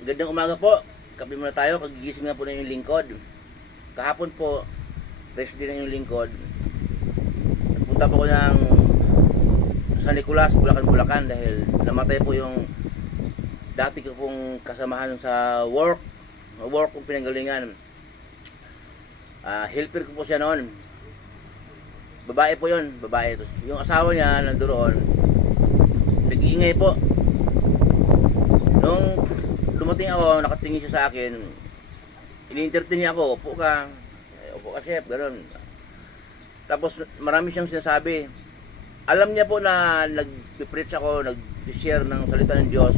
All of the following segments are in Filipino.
Magandang umaga po. Kape muna tayo. Kagigising na po na yung lingkod. Kahapon po, rest din na yung lingkod. Nagpunta po ko ng San Nicolas, Bulacan dahil namatay po yung dati ko pong kasamahan sa work kong pinanggalingan. Helper ko po siya noon. Babae po yun, babae. Yung asawa niya nandoon, nag-iingay po. Nung dumating ako, nakatingin siya sa akin, ini-entertain niya ako, upo ka, chef, gano'n. Tapos marami siyang sinasabi. Alam niya po na nag-preach ako, nag-share ng salita ng Diyos.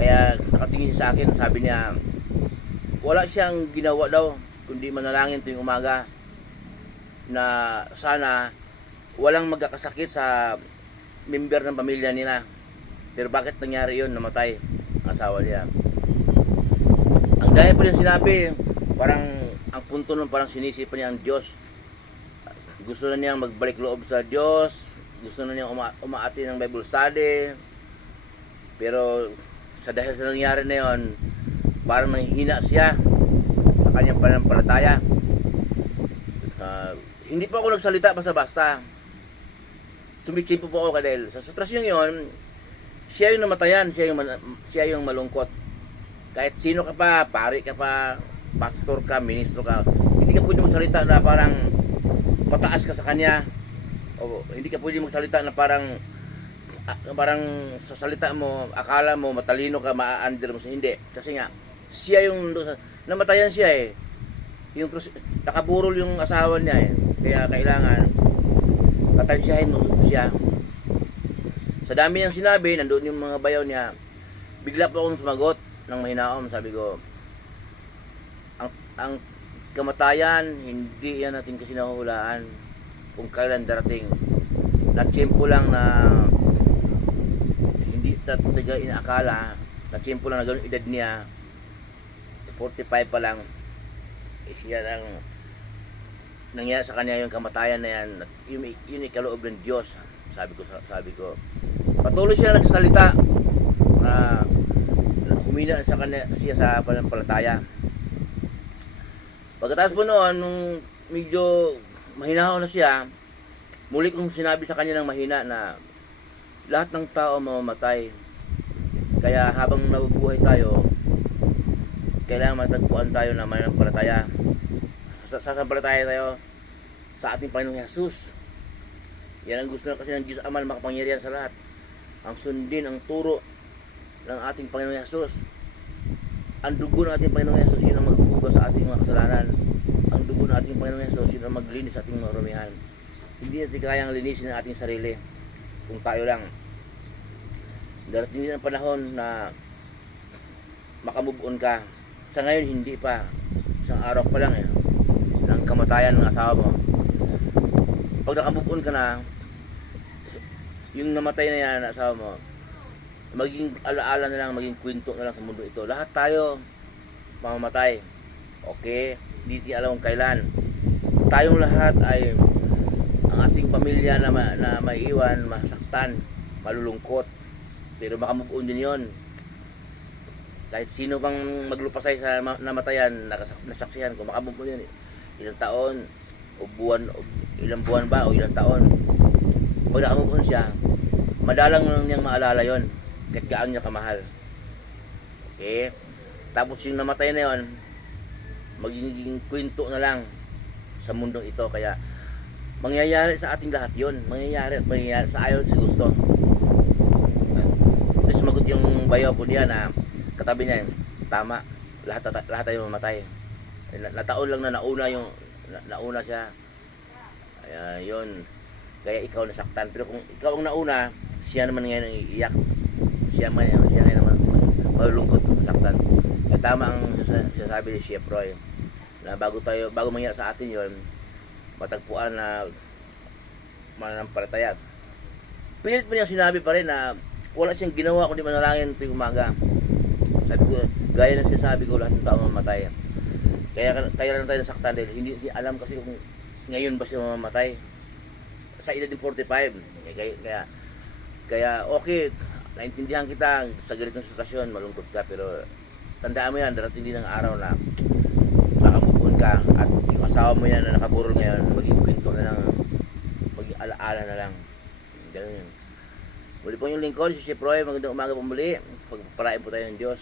Kaya nakatingin siya sa akin, sabi niya, wala siyang ginawa daw, kundi manalangin tuwing umaga na sana walang magkakasakit sa member ng pamilya nila. Pero bakit nangyari yun, namatay ang asawa niya. Ang dahil po yung sinabi, parang ang punto nun parang sinisipan niya ang Diyos. Gusto na niyang magbalik loob sa Diyos, gusto na niyang umaati ng Bible study. Pero dahil sa nangyari na yun, parang nanghihina siya sa kanyang pananampalataya. Hindi po ako nagsalita basta-basta. Sumitsimpo po ako dahil sa sitwasyon yun, siya yung namatayan, siya yung malungkot. Kahit sino ka pa, pari ka pa, pastor ka, ministro ka, hindi ka pwede magsalita na parang mataas ka sa kanya. O hindi ka pwede magsalita na parang sa salita mo, akala mo matalino ka, ma-under mo siya. Hindi. Kasi nga, siya yung namatayan siya eh. Yung nakaburol yung asawa niya eh. Kaya kailangan patansyahin mo siya. Sa dami niyang sinabi, nandoon yung mga bayaw niya, bigla po akong sumagot ng mahinaom. Sabi ko, ang kamatayan, hindi yan natin kasi nahuhulaan kung kailan darating. Natsimpo lang na hindi talaga inaakala, natsimpo lang na gano'ng edad niya, 45 pa lang, siya lang nangyari sa kanya yung kamatayan na yan. Yun ikaloob ng Diyos. Sabi ko, patuloy siya nagsasalita na humina sa kanya siya sa pananampalataya. Pagkatapos po noon, nung medyo mahinaw na siya, muli kong sinabi sa kanya ng mahina na lahat ng tao mamamatay. Kaya habang nabubuhay tayo, kailangan matagpuan tayo na mananampalataya. Sasampalataya tayo sa ating Panginoong Jesus. Yan ang gusto na kasi ng Diyos Ama na makapangyarihan sa lahat. Ang sundin, ang turo ng ating Panginoong Jesus. Ang dugo ng ating Panginoong Jesus, yun ang maghuhugas sa ating mga kasalanan. Ang dugo ng ating Panginoong Jesus, yun ang maglinis sa ating mga rumihan. Hindi natin kayang linisin ang ating sarili kung tayo lang. Darating din ang panahon na makamove on ka. Sa ngayon, hindi pa. Isang araw pa lang ng kamatayan ng asawa mo. Pag nakamove on ka na, yung namatay na yan na asawa mo, maging alaala na lang, maging kwento na lang sa mundo ito. Lahat tayo mamamatay. Okay? Hindi alam kung kailan. Tayong lahat ay ang ating pamilya na maiiwan, masaktan, malulungkot. Pero makamove on din yun. Kahit sino bang maglupasay sa namatayan, nasaksihan ko, makamove on yun. Ilang taon, o buwan, o ilang buwan ba, o ilang taon. Pag nakamove on siya, madalang lang niyang maalala yon kahit gaano niya kamahal. Okay? Tapos yung namatay na yon, magiging kwento na lang sa mundong ito. Kaya mangyayari sa ating lahat yon, mangyayari at mangyayari sa ayaw sa gusto. Tapos sumagot yung bayaw po niya na katabi niya, tama, lahat tayo mamatay. Nataon lang na nauna siya. Kaya yun, kaya ikaw nasaktan. Pero kung ikaw ang nauna, siya naman ngayon ang iiyak. Siya ngayon naman malulungkot, masaktan. Kaya tama ang sasabi ni Chef Roy na bago mangyari sa atin yon, matagpuan na mananampalataya. Pilit pa niya sinabi pa rin na wala siyang ginawa kundi manalangin tuwing umaga. Sabi ko, gaya ng sinasabi ko, lahat ng tao mamatay. Kaya lang tayo nasaktan dahil hindi alam kasi kung ngayon ba siya mamamatay. Sa edad ng 45. Kaya okay, naintindihan kita sa ganitong sitwasyon, malungkot ka, pero tandaan mo yan, darating din ang araw na makamove on ka at yung asawa mo yan na nakaburol ngayon, maging kwento na lang, maging alaala na lang. Ganun yun. Muli po yung lingkod, si Chef Roy, magandang umaga po muli. Pagpapalain po tayo ng Diyos.